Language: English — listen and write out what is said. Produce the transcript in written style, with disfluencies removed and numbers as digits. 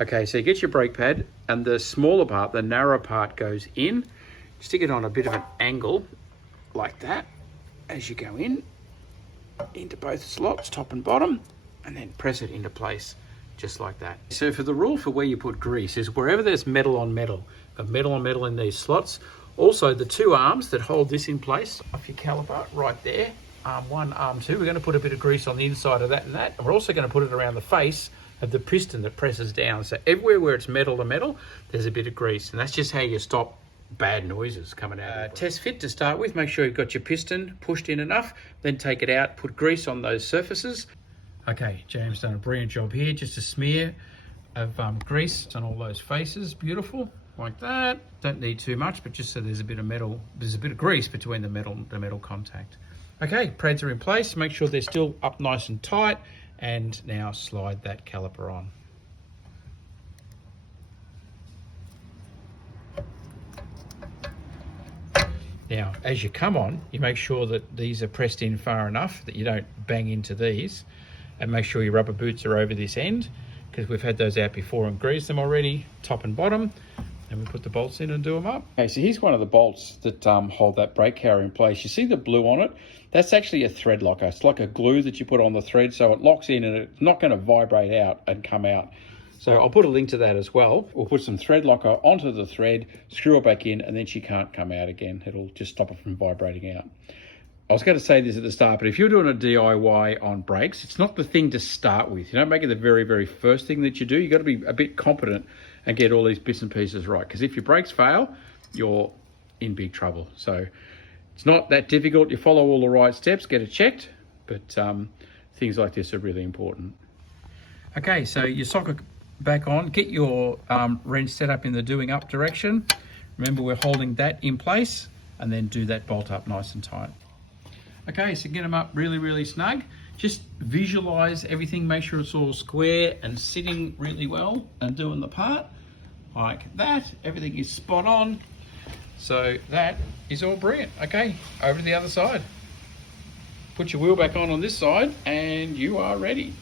Okay, so you get your brake pad and the smaller part, the narrow part, goes in. Stick it on a bit of an angle like that as you go in into both slots, top and bottom, and then press it into place just like that. So for the rule for where you put grease is wherever there's metal on metal, metal on metal in these slots. Also the two arms that hold this in place off your caliper right there, arm one, arm two, we're going to put a bit of grease on the inside of that and that. And we're also going to put it around the face of the piston that presses down. So everywhere where it's metal to metal, there's a bit of grease, and that's just how you stop bad noises coming out. Test fit to start with, make sure you've got your piston pushed in enough, then take it out, put grease on those surfaces. Okay, James done a brilliant job here, just a smear of grease on all those faces, beautiful, like that. Don't need too much, but just so there's a bit of metal, there's a bit of grease between the metal contact. Okay, pads are in place, make sure they're still up nice and tight, and now slide that caliper on. Now, as you come on, you make sure that these are pressed in far enough that you don't bang into these, and make sure your rubber boots are over this end, because we've had those out before and greased them already, top and bottom, and we put the bolts in and do them up. Okay, so here's one of the bolts that hold that brake carrier in place. You see the blue on it? That's actually a thread locker. It's like a glue that you put on the thread, so it locks in and it's not going to vibrate out and come out. So I'll put a link to that as well. We'll put some thread locker onto the thread, screw it back in, and then she can't come out again. It'll just stop it from vibrating out. I was going to say this at the start, but if you're doing a DIY on brakes, it's not the thing to start with. You don't make it the very, very first thing that you do. You've got to be a bit competent and get all these bits and pieces right. Because if your brakes fail, you're in big trouble. So it's not that difficult. You follow all the right steps, get it checked, but things like this are really important. Okay, so your socket back on, get your wrench set up in the doing up direction. Remember, we're holding that in place, and then do that bolt up nice and tight. Okay, so get them up really, really snug. Just visualize everything, make sure it's all square and sitting really well and doing the part like that. Everything is spot on. So that is all brilliant. Okay, over to the other side. Put your wheel back on this side and you are ready.